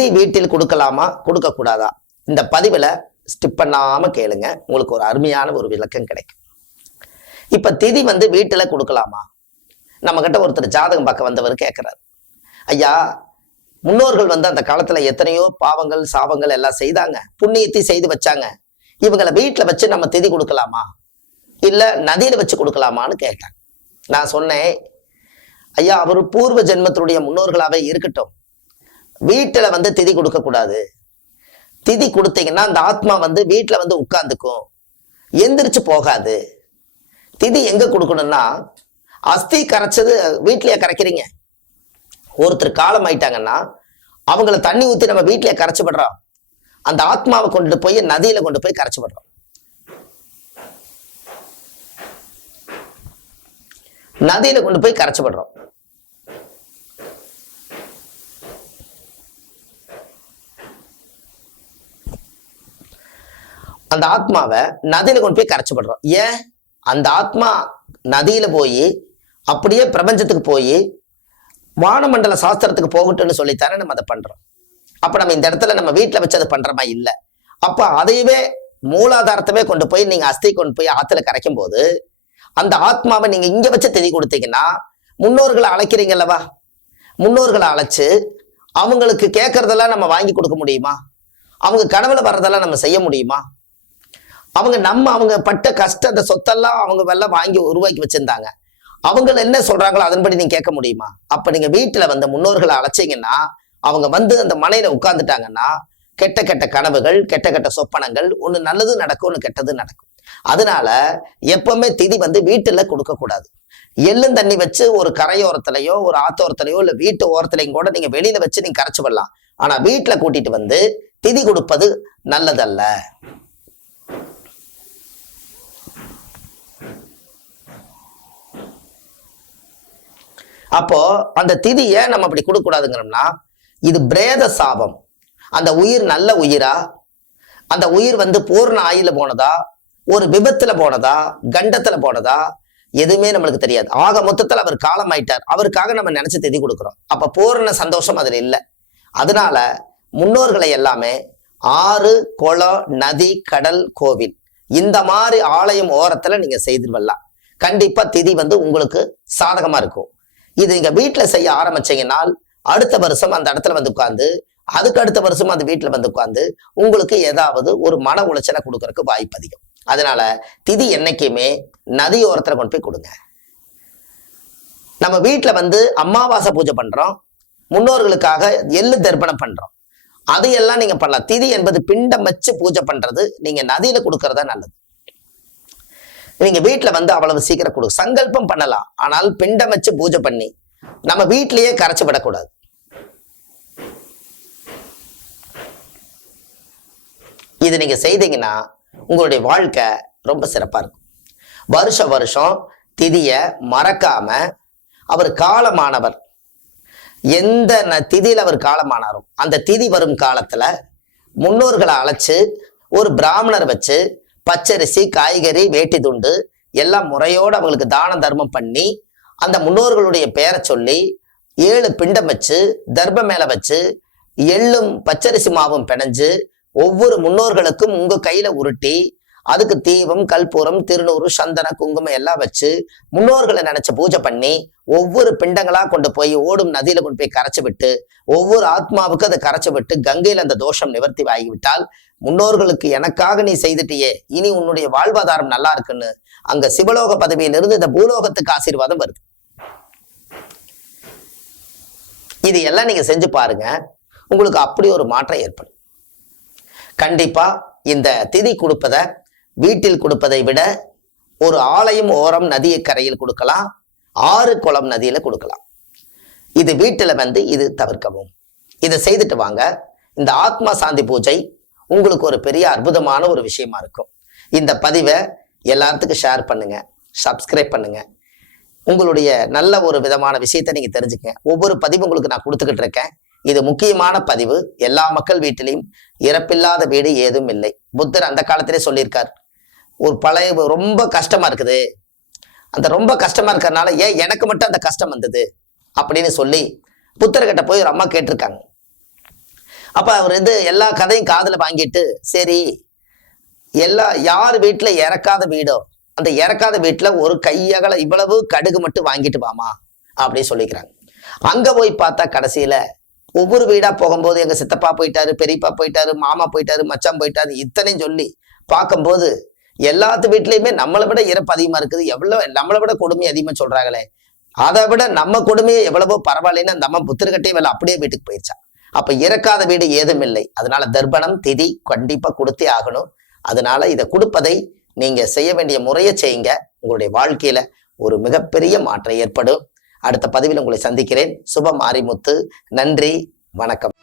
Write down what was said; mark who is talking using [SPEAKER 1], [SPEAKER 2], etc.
[SPEAKER 1] திதி வீட்டில் கொடுக்கலாமா? கொடுக்கக்கூடாதா? இந்த பதிவில் ஸ்டிப் பண்ணாம கேளுங்க. உங்களுக்கு ஒரு அருமையான ஒரு விளக்கம் கிடைக்கும். இப்ப திதி வந்து வீட்டுல கொடுக்கலாமா? நம்ம கிட்ட ஒருத்தர் ஜாதகம் பார்க்க வந்தவர் கேட்கிறார் ஐயா முன்னோர்கள் வந்து அந்த காலத்துல எத்தனையோ பாவங்கள் சாபங்கள் எல்லாம் செய்தாங்க. புண்ணியத்தை செய்து வச்சாங்க. இவங்களை வீட்டுல வச்சு நம்ம திதி கொடுக்கலாமா? இல்ல நதியில வச்சு கொடுக்கலாமான்னு கேட்டாங்க. நான் சொன்னேன் ஐயா அவர் பூர்வ ஜென்மத்தினுடைய முன்னோர்களாவே இருக்கட்டும். வீட்டில் வந்து திதி கொடுக்கக்கூடாது. திதி கொடுத்தீங்கன்னா அந்த ஆத்மா வந்து வீட்டில் வந்து உட்காந்துக்கும் எந்திரிச்சு போகாது. திதி எங்கே கொடுக்கணும்னா அஸ்தி கரைச்சது வீட்டிலேயே கரைக்கிறீங்க. ஒருத்தர் காலம் ஆயிட்டாங்கன்னா அவங்கள தண்ணி ஊற்றி நம்ம வீட்டிலே கரைச்சி விடுறோம். அந்த ஆத்மாவை கொண்டு போய் நதியில் கொண்டு போய் கரைச்சி விடுறோம். நதியில கொண்டு போய் கரைச்சி விடுறோம். அந்த ஆத்மாவை நதியில கொண்டு போய் கரைச்சி விடுறோம் ஏன்? அந்த ஆத்மா நதியில போய் அப்படியே பிரபஞ்சத்துக்கு போய் வானமண்டல சாஸ்திரத்துக்கு போகட்டும்னு சொல்லித்தானே நம்ம அதை பண்றோம். அப்ப நம்ம இந்த இடத்துல நம்ம வீட்டுல வச்சு அதை பண்றோமா? இல்ல. அப்ப அதையவே மூலாதாரத்தவே கொண்டு போய் நீங்க அஸ்தி கொண்டு போய் ஆத்துல கரைக்கும் போது அந்த ஆத்மாவை நீங்க இங்க வச்சு தெதி கொடுத்தீங்கன்னா முன்னோர்களை அழைக்கிறீங்கல்லவா முன்னோர்களை அழைச்சு அவங்களுக்கு கேட்கறதெல்லாம் நம்ம வாங்கி கொடுக்க முடியுமா? அவங்க கனவுல வர்றதெல்லாம் நம்ம செய்ய முடியுமா? அவங்க நம்ம அவங்க பட்ட கஷ்ட அந்த சொத்தெல்லாம் அவங்க வெள்ளம் வாங்கி உருவாக்கி வச்சிருந்தாங்க. அவங்க என்ன சொல்றாங்களோ அதன்படி நீங்க கேட்க முடியுமா? அப்ப நீங்க வீட்டுல வந்து முன்னோர்களை அழைச்சீங்கன்னா அவங்க வந்து அந்த மனையில உட்கார்ந்துட்டாங்கன்னா கெட்ட கெட்ட கனவுகள் கெட்ட கெட்ட சொப்பனங்கள் ஒண்ணு நல்லது நடக்கும் ஒண்ணு கெட்டது நடக்கும். அதனால எப்பவுமே திதி வந்து வீட்டுல கொடுக்க கூடாது. எள்ளும் தண்ணி வச்சு ஒரு கரையோரத்திலயோ ஒரு ஆத்தோரத்திலயோ இல்ல வீட்டு ஓரத்துலையும் கூட நீங்க வெளியில வச்சு நீங்க கரைச்சு விடலாம். ஆனா வீட்டுல கூட்டிட்டு வந்து திதி கொடுப்பது நல்லதல்ல. அப்போ அந்த திதி ஏன் நம்ம அப்படி கொடுக்கக்கூடாதுங்கிறோம்னா இது பிரேத சாபம். அந்த உயிர் நல்ல உயிரா? அந்த உயிர் வந்து பூர்ண ஆயில போனதா? ஒரு விபத்துல போனதா? கண்டத்துல போனதா? எதுவுமே நம்மளுக்கு தெரியாது. ஆக மொத்தத்தில் அவர் காலம் ஆயிட்டார் அவருக்காக நம்ம நினைச்சு திதி கொடுக்குறோம். அப்ப பூரண சந்தோஷம் அதில் இல்லை. அதனால முன்னோர்களை எல்லாமே ஆறு குளம் நதி கடல் கோவில் இந்த மாதிரி ஆலயம் ஓரத்துல நீங்க செய்து வரலாம். கண்டிப்பா திதி வந்து உங்களுக்கு சாதகமா இருக்கும். இது நீங்க வீட்டுல செய்ய ஆரம்பிச்சீங்கன்னால் அடுத்த வருஷம் அந்த இடத்துல வந்து உட்காந்து அதுக்கு அடுத்த வருஷம் அந்த வீட்டுல வந்து உட்கார்ந்து உங்களுக்கு ஏதாவது ஒரு மன உளைச்சலை கொடுக்கறதுக்கு வாய்ப்பு அதிகம். அதனால திதி என்னைக்குமே நதியோரத்தில் கொண்டு போய் கொடுங்க. நம்ம வீட்டுல வந்து அமாவாசை பூஜை பண்றோம் முன்னோர்களுக்காக எள்ளு தர்ப்பணம் பண்றோம். அதையெல்லாம் நீங்க பண்ணலாம். திதி என்பது பிண்டம் வச்சு பூஜை பண்றது நீங்க நதியில கொடுக்கறதா நல்லது. நீங்க வீட்டுல வந்து அவ்வளவு சீக்கிரம் கொடு. சங்கல்பம் பண்ணலாம். ஆனால் பிண்டம் வச்சு பூஜை பண்ணி நம்ம வீட்டிலேயே கரைச்சு விடக்கூடாது. இது நீங்க செய்தீங்கன்னா உங்களுடைய வாழ்க்கை ரொம்ப சிறப்பா இருக்கும். வருஷ வருஷம் திதிய மறக்காம அவர் காலமானவர். எந்த திதியில் திதியில அவர் காலமானாரோ அந்த திதி வரும் காலத்துல முன்னோர்களை அழைச்சு ஒரு பிராமணர் வச்சு பச்சரிசி காய்கறி வேட்டி துண்டு எல்லாம் முறையோடு அவங்களுக்கு தான தர்மம் பண்ணி அந்த முன்னோர்களுடைய பெயரை சொல்லி ஏழு பிண்டம் வச்சு தர்ப மேலே வச்சு எள்ளும் பச்சரிசி மாவும் பிணைஞ்சு ஒவ்வொரு முன்னோர்களுக்கும் உங்கள் கையில் உருட்டி அதுக்கு தீபம் கல்பூரம் திருநூறு சந்தன குங்குமம் எல்லாம் வச்சு முன்னோர்களை நினைச்சு பூஜை பண்ணி ஒவ்வொரு பிண்டங்களா கொண்டு போய் ஓடும் நதியில கொண்டு போய் கரைச்சு விட்டு ஒவ்வொரு ஆத்மாவுக்கு அதை கரைச்சு விட்டு கங்கையில அந்த தோஷம் நிவர்த்தி ஆகிவிட்டால் முன்னோர்களுக்கு எனக்காக நீ செய்துட்டியே இனி உன்னுடைய வாழ்வாதாரம் நல்லா இருக்குன்னு அங்க சிவலோக பதவியிலிருந்து இந்த பூலோகத்துக்கு ஆசீர்வாதம் வருது. இது எல்லாம் நீங்க செஞ்சு பாருங்க உங்களுக்கு அப்படி ஒரு மாற்றம் ஏற்படும். கண்டிப்பா இந்த திதி கொடுப்பதை வீட்டில் கொடுப்பதை விட ஒரு ஆலயம் ஓரம் நதியை கரையில் கொடுக்கலாம் ஆறு குளம் நதியில் கொடுக்கலாம். இது வீட்டில் வந்து இது தவிர்க்கவும். இதை செய்துட்டு வாங்க. இந்த ஆத்மா சாந்தி பூஜை உங்களுக்கு ஒரு பெரிய அற்புதமான ஒரு விஷயமா இருக்கும். இந்த பதிவை எல்லாத்துக்கும் ஷேர் பண்ணுங்க சப்ஸ்கிரைப் பண்ணுங்க. உங்களுடைய நல்ல ஒரு விதமான விஷயத்தை நீங்க தெரிஞ்சுக்கங்க ஒவ்வொரு பதிவும் உங்களுக்கு நான் கொடுத்துக்கிட்டு இருக்கேன். இது முக்கியமான பதிவு. எல்லா மக்கள் வீட்டிலையும் இறப்பில்லாத வீடு ஏதும் இல்லை. புத்தர் அந்த காலத்திலே சொல்லியிருக்கார் ஒரு பழைய ரொம்ப கஷ்டமா இருக்குது. அந்த ரொம்ப கஷ்டமா இருக்கிறனால ஏன் எனக்கு மட்டும் அந்த கஷ்டம் வந்தது? அப்படின்னு சொல்லி புத்தர்கிட்ட போய் ஒரு அம்மா கேட்டிருக்காங்க. அப்ப அவர் இது எல்லா கதையும் காதில் வாங்கிட்டு சரி எல்லா யார் வீட்டுல இறக்காத வீடோ அந்த இறக்காத வீட்டுல ஒரு கையகல இவ்வளவு கடுகு மட்டும் வாங்கிட்டு வாமா அப்படின்னு சொல்லிக்கிறாங்க. அங்க போய் பார்த்தா கடைசியில ஒவ்வொரு வீடா போகும்போது எங்க சித்தப்பா போயிட்டாரு பெரியப்பா போயிட்டாரு மாமா போயிட்டாரு மச்சான் போயிட்டாரு இத்தனையும் சொல்லி பார்க்கும்போது எல்லாத்து வீட்லையுமே நம்மளை விட இறப்பு அதிகமா இருக்குது. எவ்வளவு நம்மளை விட கொடுமை அதிகமா சொல்றாங்களே. அதை விட நம்ம கொடுமையை எவ்வளவோ பரவாயில்லைன்னு நம்ம புத்திரக்கட்டையும் வேலை அப்படியே வீட்டுக்கு போயிடுச்சா அப்ப இறக்காத வீடு ஏதும் இல்லை. அதனால தர்ப்பணம் திதி கண்டிப்பா கொடுத்தே ஆகணும். அதனால இதை கொடுப்பதை நீங்க செய்ய வேண்டிய முறையை செய்யுங்க. உங்களுடைய வாழ்க்கையில ஒரு மிகப்பெரிய மாற்றம் ஏற்படும். அடுத்த பதிவில் உங்களை சந்திக்கிறேன். சுப மாரிமுத்து நன்றி வணக்கம்.